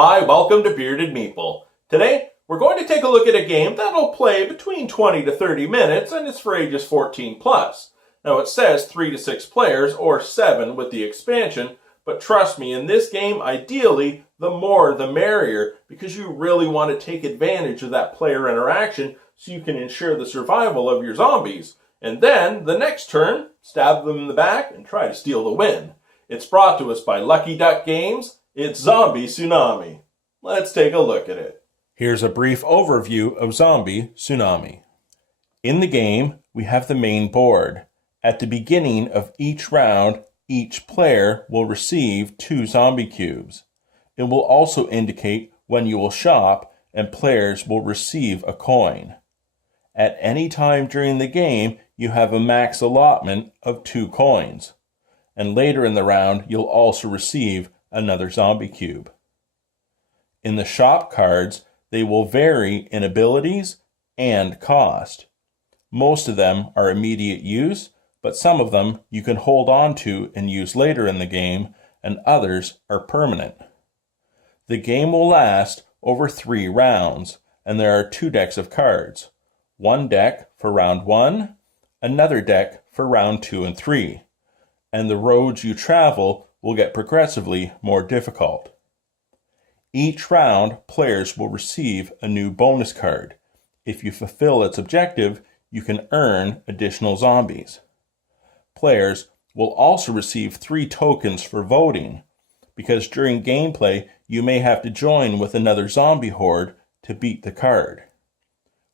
Hi, welcome to Bearded Meeple. Today, we're going to take a look at a game that'll play between 20 to 30 minutes, and it's for ages 14 plus. Now, it says 3 to 6 players, or 7 with the expansion, but trust me, in this game, ideally, the more the merrier, because you really want to take advantage of that player interaction so you can ensure the survival of your zombies. And then, the next turn, stab them in the back and try to steal the win. It's brought to us by Lucky Duck Games. It's Zombie Tsunami. Let's take a look at it. Here's a brief overview of Zombie Tsunami. In the game, we have the main board. At the beginning of each round, each player will receive 2 zombie cubes. It will also indicate when you will shop, and players will receive a coin. At any time during the game, you have a max allotment of 2 coins. And later in the round, you'll also receive another zombie cube. In the shop cards, they will vary in abilities and cost. Most of them are immediate use, but some of them you can hold on to and use later in the game, and others are permanent. The game will last over 3 rounds, and there are 2 decks of cards. One deck for round 1, another deck for round 2 and 3. And the roads you travel will get progressively more difficult. Each round, players will receive a new bonus card. If you fulfill its objective, you can earn additional zombies. Players will also receive 3 tokens for voting, because during gameplay, you may have to join with another zombie horde to beat the card.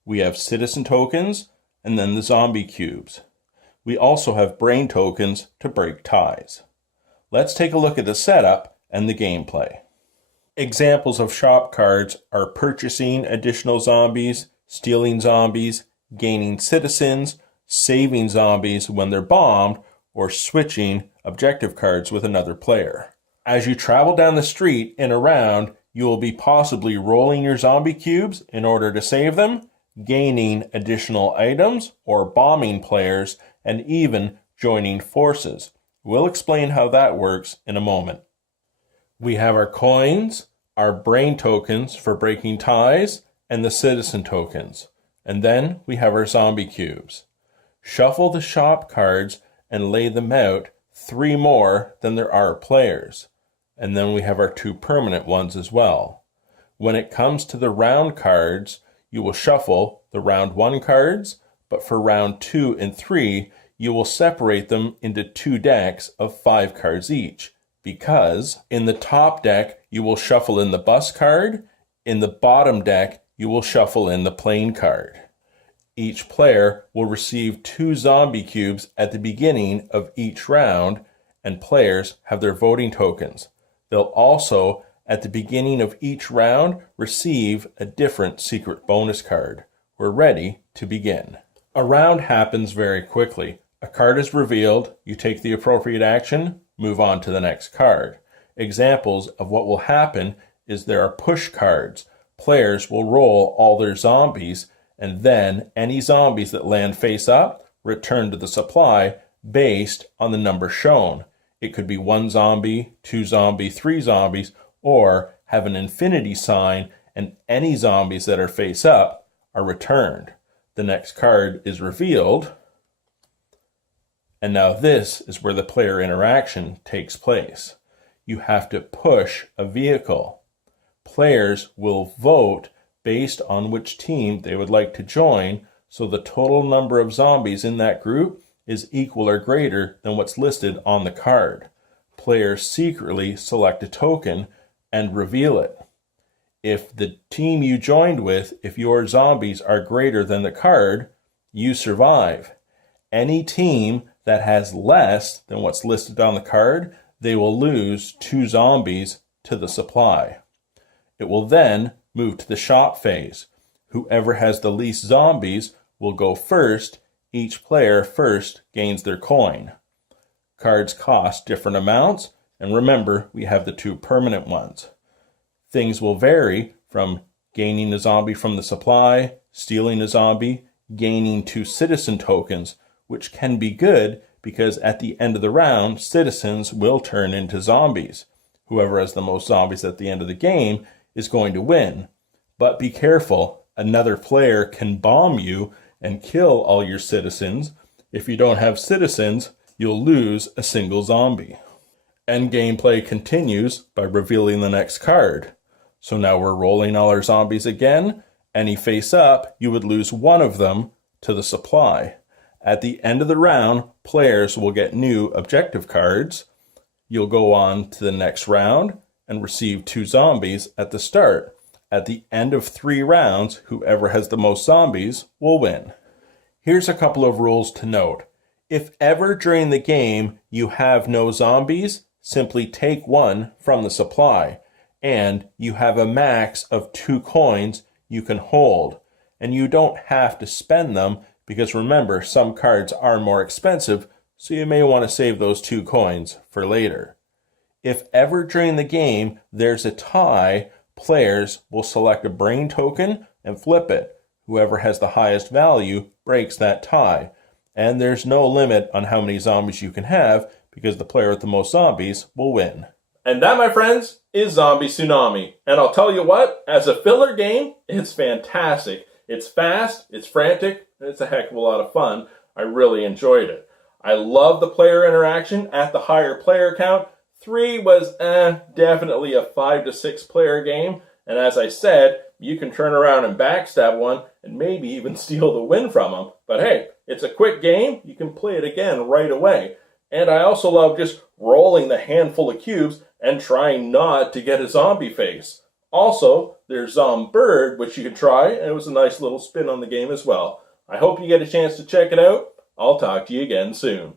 We have citizen tokens, and then the zombie cubes. We also have brain tokens to break ties. Let's take a look at the setup and the gameplay. Examples of shop cards are purchasing additional zombies, stealing zombies, gaining citizens, saving zombies when they're bombed, or switching objective cards with another player. As you travel down the street and around, you will be possibly rolling your zombie cubes in order to save them, gaining additional items, or bombing players, and even joining forces. We'll explain how that works in a moment. We have our coins, our brain tokens for breaking ties, and the citizen tokens. And then we have our zombie cubes. Shuffle the shop cards and lay them out 3 more than there are players. And then we have our 2 permanent ones as well. When it comes to the round cards, you will shuffle the round 1 cards, but for round 2 and 3, you will separate them into 2 decks of 5 cards each, because in the top deck, you will shuffle in the bus card, in the bottom deck, you will shuffle in the plane card. Each player will receive 2 zombie cubes at the beginning of each round, and players have their voting tokens. They'll also, at the beginning of each round, receive a different secret bonus card. We're ready to begin. A round happens very quickly. A card is revealed, you take the appropriate action, move on to the next card. Examples of what will happen is there are push cards. Players will roll all their zombies, and then any zombies that land face up return to the supply based on the number shown. It could be 1 zombie, 2 zombie, 3 zombies, or have an infinity sign, and any zombies that are face up are returned. The next card is revealed, and now this is where the player interaction takes place. You have to push a vehicle. Players will vote based on which team they would like to join, so the total number of zombies in that group is equal or greater than what's listed on the card. Players secretly select a token and reveal it. If the team you joined with, if your zombies are greater than the card, you survive. Any team that has less than what's listed on the card, they will lose 2 zombies to the supply. It will then move to the shop phase. Whoever has the least zombies will go first. Each player first gains their coin. Cards cost different amounts, and remember, we have the 2 permanent ones. Things will vary from gaining a zombie from the supply, stealing a zombie, gaining 2 citizen tokens, which can be good because at the end of the round, citizens will turn into zombies. Whoever has the most zombies at the end of the game is going to win. But be careful, another player can bomb you and kill all your citizens. If you don't have citizens, you'll lose a single zombie. End gameplay continues by revealing the next card. So now we're rolling all our zombies again. Any face up, you would lose one of them to the supply. At the end of the round, players will get new objective cards. You'll go on to the next round and receive 2 zombies at the start. At the end of 3 rounds, whoever has the most zombies will win. Here's a couple of rules to note. If ever during the game you have no zombies, simply take one from the supply, and you have a max of 2 coins you can hold, and you don't have to spend them because remember, some cards are more expensive, so you may want to save those 2 coins for later. If ever during the game there's a tie, players will select a brain token and flip it. Whoever has the highest value breaks that tie, and there's no limit on how many zombies you can have because the player with the most zombies will win. And that, my friends, is Zombie Tsunami. And I'll tell you what, as a filler game, it's fantastic. It's fast, it's frantic, and it's a heck of a lot of fun. I really enjoyed it. I love the player interaction at the higher player count. 3 was definitely a 5 to 6 player game. And as I said, you can turn around and backstab one and maybe even steal the win from them. But hey, it's a quick game. You can play it again right away. And I also love just rolling the handful of cubes and trying not to get a zombie face. Also, there's Bird, which you can try, and it was a nice little spin on the game as well. I hope you get a chance to check it out. I'll talk to you again soon.